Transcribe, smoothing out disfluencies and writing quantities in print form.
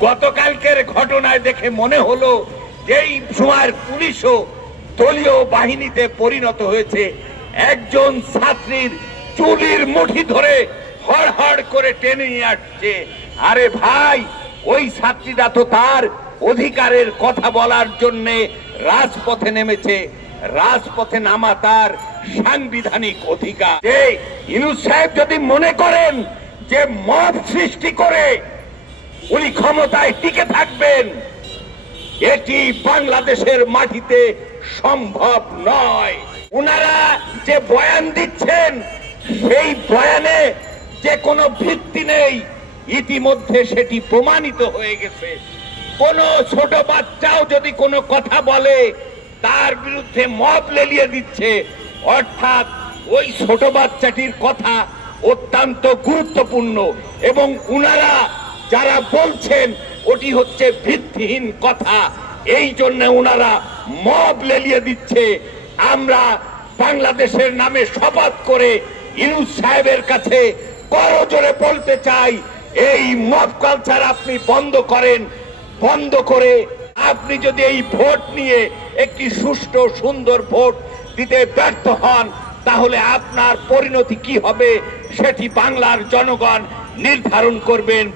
গতকালকের ঘটনায় দেখে মনে হলো যে এই সময়ের পুলিশও দলীয় বাহিনীতে পরিণত হয়েছে। একজন ছাত্রীর চুলের মুঠি ধরে হড়হড় করে টেনে নিয়ে আসছে। আরে ভাই, ওই ছাত্রীরা তো তার অধিকারের কথা বলার জন্য রাজপথে নেমেছে। রাজপথে নামা তার সাংবিধানিক অধিকার। যে ইউনূস সাহেব যদি মনে করেন যে মব সৃষ্টি করে উনি ক্ষমতায় টিকে থাকবেন, এটি বাংলাদেশের মাটিতে সম্ভব নয়। ওনারা যে বয়ান দিচ্ছেন সেই বয়ানে যে কোনো ভিত্তি নেই, ইতিমধ্যে সেটি প্রমাণিত হয়ে গেছে। কোন ছোট বাচ্চাও যদি কোনো কথা বলে তার বিরুদ্ধে মব লেলিয়ে দিচ্ছে, অর্থাৎ ওই ছোট বাচ্চাটির কথা অত্যন্ত গুরুত্বপূর্ণ এবং উনারা যারা বলছেন ওটি হচ্ছে ভিত্তিহীন কথা, এই জন্য ওনারা মব লেলিয়ে দিচ্ছে। আমরা বাংলাদেশের নামে শপথ করে ইউনূস সাহেবের কাছে করজোড়ে বলতে চাই, এই মব কালচার আপনি বন্ধ করেন। বন্ধ করে আপনি যদি এই ভোট নিয়ে একটি সুষ্ঠু সুন্দর ভোট দিতে ব্যর্থ হন, তাহলে আপনার পরিণতি কি হবে সেটি বাংলার জনগণ নির্ধারণ করবেন।